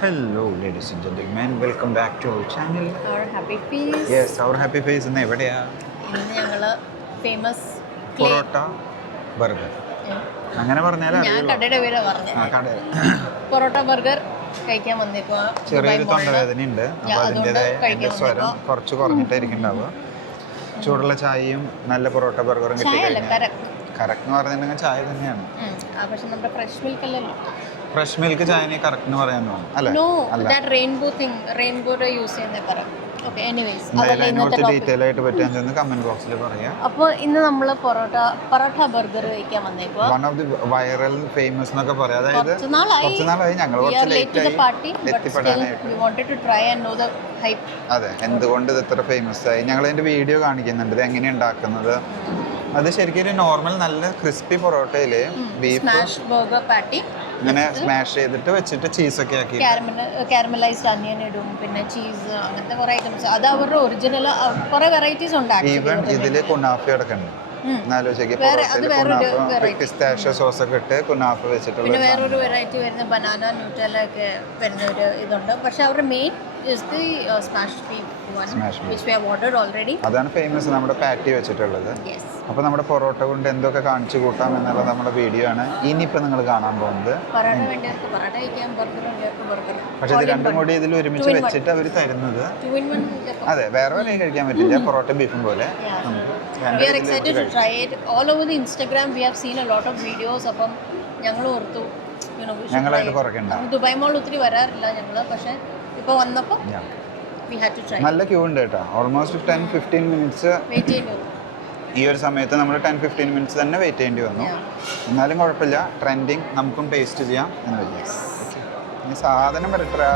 Hello, ladies and gentlemen. Welcome back to our channel. Our happy feast. Yes, our happy face ഇന്ന് എവിടെയാ? ഇന്ന് ഞങ്ങള് famous parotta burger. അങ്ങനെ പറഞ്ഞാലേ ഞാൻ കടയുടെ പേരാ പറഞ്ഞത്. പൊറോട്ട ബർഗർ കഴിക്കാൻ വന്നേക്കുക. ചെറിയൊരു തൊണ്ടവേദന ഉണ്ട്. അപ്പോൾ അതിൻ്റെതായ സ്വരം കുറച്ച് കുറഞ്ഞിട്ടായിരിക്കുന്നുണ്ടാവുക. ചൂടുള്ള ചായയും നല്ല പൊറോട്ട ബർഗറും കിട്ടി. കറക്റ്റ് എന്ന് പറഞ്ഞിട്ടുണ്ടെങ്കിൽ ചായ തന്നെയാണ്. പക്ഷെ നമ്മുടെ ഫ്രഷ് മിൽക്ക് അല്ലല്ലോ. ഫ്രഷ് മിൽക്ക് ചായനെ കറക്റ്റ് എന്ന് പറയാൻ തോന്നുന്നു അല്ലേ? നോ, ദാറ്റ് റെയിൻബോയുടെ യൂസ് ചെയ്യുന്നേ പറ. ഓക്കെ, എനിവേസ് ഡീറ്റെയിൽ ആയിട്ട് പറ്റുന്ന കമന്റ് ബോക്സിൽ പറയാം. അപ്പോൾ ഇന്ന് നമ്മൾ പൊറോട്ട ബർഗർ കഴിക്കാൻ വന്നേക്കുക. One of the viral famous എന്നൊക്കെ പറയാം. അതായത് കുറച്ച് നാളായി ഞങ്ങൾ അതെ, എന്തുകൊണ്ട് ഇത് ഇത്ര ഫേമസ് ആയി ഞങ്ങൾ അതിന്റെ വീഡിയോ കാണിക്കുന്നുണ്ട്. ഇത് എങ്ങനെയാണ് ഉണ്ടാക്കുന്നത്. അത് ശരിക്കും ഒരു നോർമൽ നല്ല ക്രിസ്പി പൊറോട്ടയില് ബീഫ് ബർഗർ പാറ്റി ഇങ്ങനെ സ്മാഷ് ചെയ്തിട്ട് വെച്ചിട്ട് ചീസൊക്കെ ആക്കി കാരമലൈസ്ഡ് അനിയൻ ഇടും, പിന്നെ ചീസ്, അങ്ങനത്തെ കുറെ ഐറ്റംസ്. അത് അവരുടെ ഒറിജിനൽ കുറെ വെറൈറ്റീസ് ഉണ്ട്. ഈവൻ ഇതില് കുനാഫ അടക്കണ്ട്. പിസ്താഷ്യോ സോസ് ഒക്കെ ഇട്ട് കുനാഫ വെച്ചിട്ടുള്ള. പിന്നെ വേറൊരു വെറൈറ്റി വരുന്ന ബനാന ന്യൂട്ടെല്ല ഒക്കെ വരുന്ന ഒരു ഇതുണ്ട്. പക്ഷെ അവരുടെ മെയിൻ അതാണ് ഫേമസ് നമ്മുടെ പാറ്റി വെച്ചിട്ടുള്ളത്. അപ്പൊ നമ്മുടെ പൊറോട്ട കൊണ്ട് എന്തൊക്കെ കാണിച്ചു കൂട്ടാം എന്നുള്ളത് നമ്മുടെ വീഡിയോ ആണ് ഇനിയിപ്പോ നിങ്ങൾ കാണാൻ പോകുന്നത്. പക്ഷെ ഇത് രണ്ടും കൂടി ഇതിൽ ഒരുമിച്ച് വെച്ചിട്ട് അവർ തരുന്നത്. അതെ, വേറെ വേറെ കഴിക്കാൻ പറ്റില്ല. പൊറോട്ട ബീഫും പോലെ. അപ്പം ഞങ്ങൾ ഓർത്തു ഞങ്ങളായിട്ട് കുറയ്ക്കണ്ട. ദുബായ് മോൾ ഒത്തിരി വരാറില്ല ഞങ്ങള്, പക്ഷെ ഇപ്പൊ വന്നപ്പോ നല്ല ക്യൂ ഉണ്ട് കേട്ടോ. ഓൾമോസ്റ്റ് 10-15 മിനിറ്റ്സ് വെയിറ്റ് ചെയ്യേണ്ടി വന്നു. ഈ ഒരു സമയത്ത് നമ്മൾ 10-15 മിനിറ്റ്സ് തന്നെ വെയിറ്റ് ചെയ്യേണ്ടി വന്നു. എന്നാലും കുഴപ്പമില്ല, ട്രെൻഡിങ് നമുക്കും ടേസ്റ്റ് ചെയ്യാം എന്ന് വിചാരിച്ചു. ഈ സാധനം വരട്ടാ.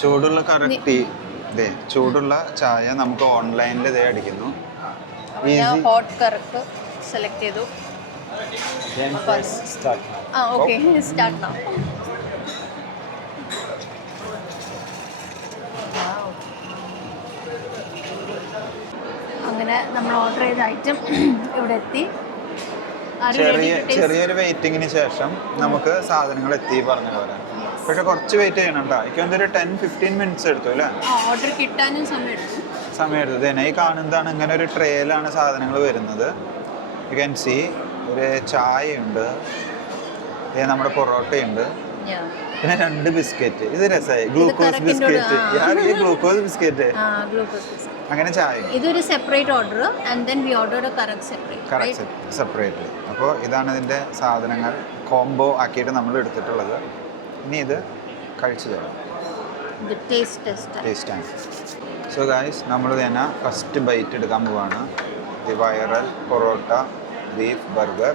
ചൂടുള്ള കറക്റ്റ് ചൂടുള്ള ചായ നമുക്ക് ഓൺലൈനിൽ ഇതേ അടിക്കുന്നു. ഹോട്ട് കറക്റ്റ് സെലക്ട് ചെയ്തു. അങ്ങനെ നമ്മൾ ഓർഡർ ചെയ്ത ഐറ്റം ഇവിടെ എത്തി. ചെറിയൊരു വെയിറ്റിങ്ങിന് ശേഷം നമുക്ക് സാധനങ്ങൾ എത്തി പറഞ്ഞ പോലെ. പക്ഷെ കുറച്ച് വെയിറ്റ് ചെയ്യണം കേട്ടോ. എനിക്ക് എന്തൊരു 10-15 മിനിറ്റ്സ് എടുത്തു അല്ലേ ഓർഡർ കിട്ടാനും സമയം എടുത്തു. ഈ കാണുന്നതാണ് ഇങ്ങനെ ഒരു ട്രേയിലാണ് സാധനങ്ങൾ വരുന്നത്. യു ക്യാൻ സീ ഒരു ചായയുണ്ട്, നമ്മുടെ പൊറോട്ടയുണ്ട്, പിന്നെ 2 ബിസ്ക്കറ്റ്. ഇത് രസമായി, ഗ്ലൂക്കോസ് ബിസ്ക്കറ്റ്. ഗ്ലൂക്കോസ് ബിസ്ക്കറ്റ്, അങ്ങനെ ചായ. ഇതൊരു separate order and then we ordered correct separately. അപ്പോൾ ഇതാണ് ഇതിൻ്റെ സാധനങ്ങൾ കോംബോ ആക്കിയിട്ട് നമ്മൾ എടുത്തിട്ടുള്ളത്. ഇനി ഇത് കഴിച്ചു തരാം. ടേസ്റ്റാണ്. സോ ഗായ്സ്, നമ്മൾ തന്നെ ഫസ്റ്റ് ബൈറ്റ് എടുക്കാൻ പോവാണ്. The viral parotta beef burger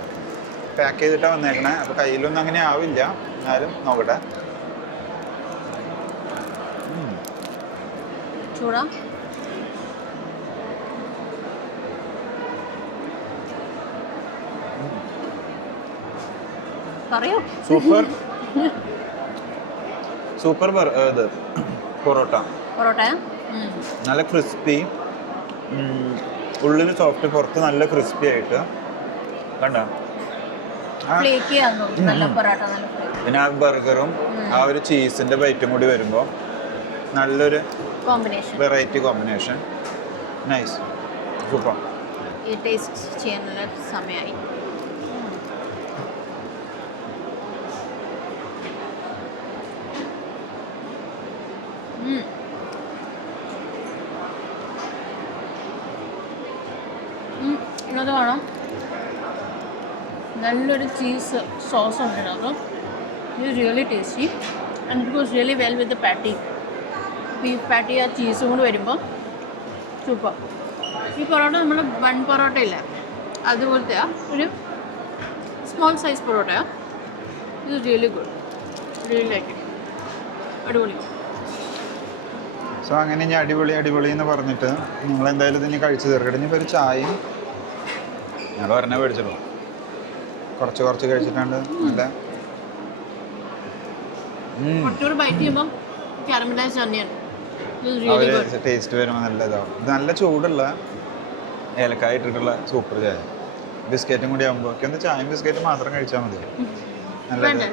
pack ചെയ്തിട്ടാണ് വന്നേക്കണേ. അപ്പോൾ കയ്യിലൊന്നും അങ്ങനെ ആവില്ല, എന്നാലും നോക്കട്ടെ. ചൂടാ പറയൂ. സൂപ്പർ ഇത് പൊറോട്ട നല്ല ക്രിസ്പി, ഉള്ളിൽ സോഫ്റ്റ്, പുറത്ത് നല്ല ക്രിസ്പി ആയിട്ട് കണ്ട. പിന്നെ ആ ബർഗറും ആ ഒരു ചീസിന്റെ ബൈറ്റും കൂടി വരുമ്പോൾ നല്ലൊരു വെറൈറ്റി കോമ്പിനേഷൻ. Nice, super. ഈ ടേസ്റ്റ് ചെയ്യാനുള്ള സമയമായി. ഇന്നത് വേണം. നല്ലൊരു ചീസ് സോസ് ഉണ്ടായിരുന്നു. ഇത് really tasty and it was really well with the patty. Beef patty ആ ചീസും കൂടി വരുമ്പോൾ സൂപ്പർ. ഈ പൊറോട്ട നമ്മൾ ബൺ പൊറോട്ട ഇല്ല അതുപോലത്തെ ഒരു സ്മോൾ സൈസ് പൊറോട്ടയാണ്. ഇത് really good, really like it. അടിപൊളി. സോ അങ്ങനെ ഇനി അടിപൊളി അടിപൊളി എന്ന് പറഞ്ഞിട്ട് നിങ്ങൾ എന്തായാലും ഇതിന് കഴിച്ചു തീർക്കട്ടെ. ഇനിയിപ്പോൾ ഒരു ചായയും ഞങ്ങൾ പറഞ്ഞാൽ മേടിച്ചല്ലോ, കുറച്ച് കുറച്ച് കഴിച്ചിട്ടുണ്ട്. നല്ല കുറച്ചുകൂടി ബൈറ്റ് ചെയ്യുമ്പോൾ കാരമലൈസ്ഡ് ഒനിയൻ അവർ ടേസ്റ്റ് വരുമ്പോൾ നല്ല ഇതാവും. ഇത് നല്ല ചൂടുള്ള ഏലക്കായ ഇട്ടിട്ടുള്ള സൂപ്പർ ചായ. ബിസ്ക്കറ്റും കൂടി ആകുമ്പോൾ ഒന്ന് ചായയും ബിസ്ക്കറ്റും മാത്രം കഴിച്ചാൽ മതി. നല്ലത്.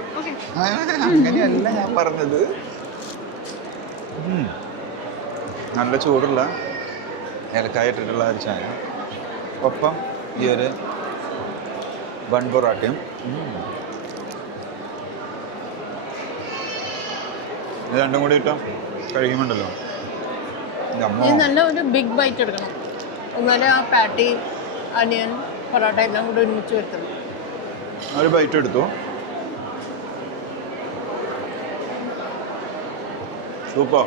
അങ്ങനെയല്ല ഞാൻ പറഞ്ഞത്. നല്ല ചൂടുള്ള ഏലക്കായ ഇട്ടിട്ടുള്ള ഒരു ചായ, ഒപ്പം ഈ ഒരു ബൺ പൊറോട്ടയും. ഇത് രണ്ടും കൂടി ഇട്ടോ കഴിക്കുമ്പോണ്ടല്ലോ നല്ല ഒരു ബിഗ് ബൈറ്റ് എടുക്കണം. എന്നാലും ആ പാറ്റി അനിയൻ പൊറോട്ട എല്ലാം കൂടി ഒരുമിച്ച് വരുത്തുന്നു. ഒരു ബൈറ്റ് എടുത്തു. Super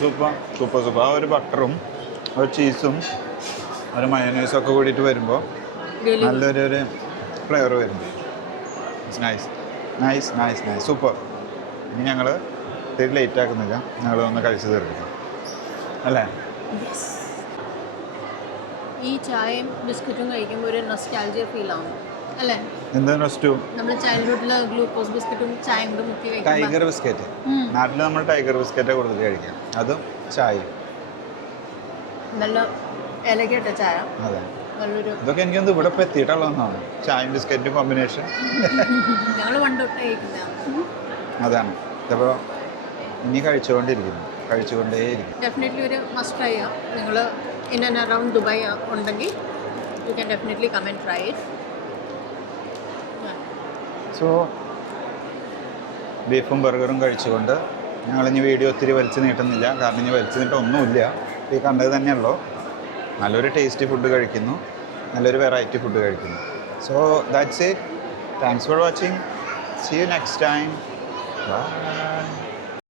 super super super. ആ ഒരു ബട്ടറും ഒരു ചീസും ഒരു മയോനൈസും ഒക്കെ കൂടിയിട്ട് വരുമ്പോൾ നല്ലൊരു ഫ്ലേവർ വരും. It's nice nice nice nice super. ഇനി ഞങ്ങൾ ഇത്തിരി ലേറ്റ് ആക്കുന്നില്ല, ഞങ്ങൾ ഒന്ന് കഴിച്ച് തീർക്കാം അല്ലേ? ഈ ചായയും ബിസ്ക്കറ്റും കഴിക്കുമ്പോൾ ഒരു നൊസ്റ്റാൾജിയ ഫീൽ ആവും അല്ലേ? എന്താ നെക്സ്റ്റ്? നമ്മൾ ചൈൽഡ്ഹുഡിൽ ഗ്ലൂക്കോസ് ബിസ്ക്കറ്റും ചായയും കൂടെ മുക്കി കഴിക്കും. ടൈഗർ ബിസ്ക്കറ്റ് നാട്ടിൽ നമ്മൾ ടൈഗർ ബിസ്ക്കറ്റേ കൊടുത്ത് കഴിക്കാം, അതും ചായയും. നല്ല ഇലകിട്ട ചായ. അതെ, നല്ലൊരു ഇതൊക്കെ എനിക്കൊന്ന് ഇവിടെ ഇപ്പോൾ എത്തിയിട്ടുള്ളതെന്നാണ് ചായയും ബിസ്ക്കറ്റും കോമ്പിനേഷൻ. ഞങ്ങൾ പണ്ടൊട്ട് കഴിക്കുന്നതാണ്. അതാണ് ഇതിപ്പോൾ ഇനി കഴിച്ചുകൊണ്ടേയിരിക്കും. ഡെഫിനറ്റ്ലി ഒരു മസ്റ്റ് ട്രൈ ചെയ്യാം. നിങ്ങൾ ഇൻ ആൻഡ് അറൗണ്ട് ദുബായ് ഉണ്ടെങ്കിൽ you can definitely come and try it. So ബീഫും ബർഗറും കഴിച്ചുകൊണ്ട് ഞങ്ങളിനി വീഡിയോ ഒത്തിരി വലിച്ചു നീട്ടുന്നില്ല, കാരണം ഇനി വലിച്ചു നീട്ടൊന്നുമില്ല. ഈ കണ്ടത് തന്നെയുള്ളൂ. നല്ലൊരു ടേസ്റ്റി ഫുഡ് കഴിക്കുന്നു, നല്ലൊരു വെറൈറ്റി ഫുഡ് കഴിക്കുന്നു. So that's it. Thanks for watching. See you next time. By.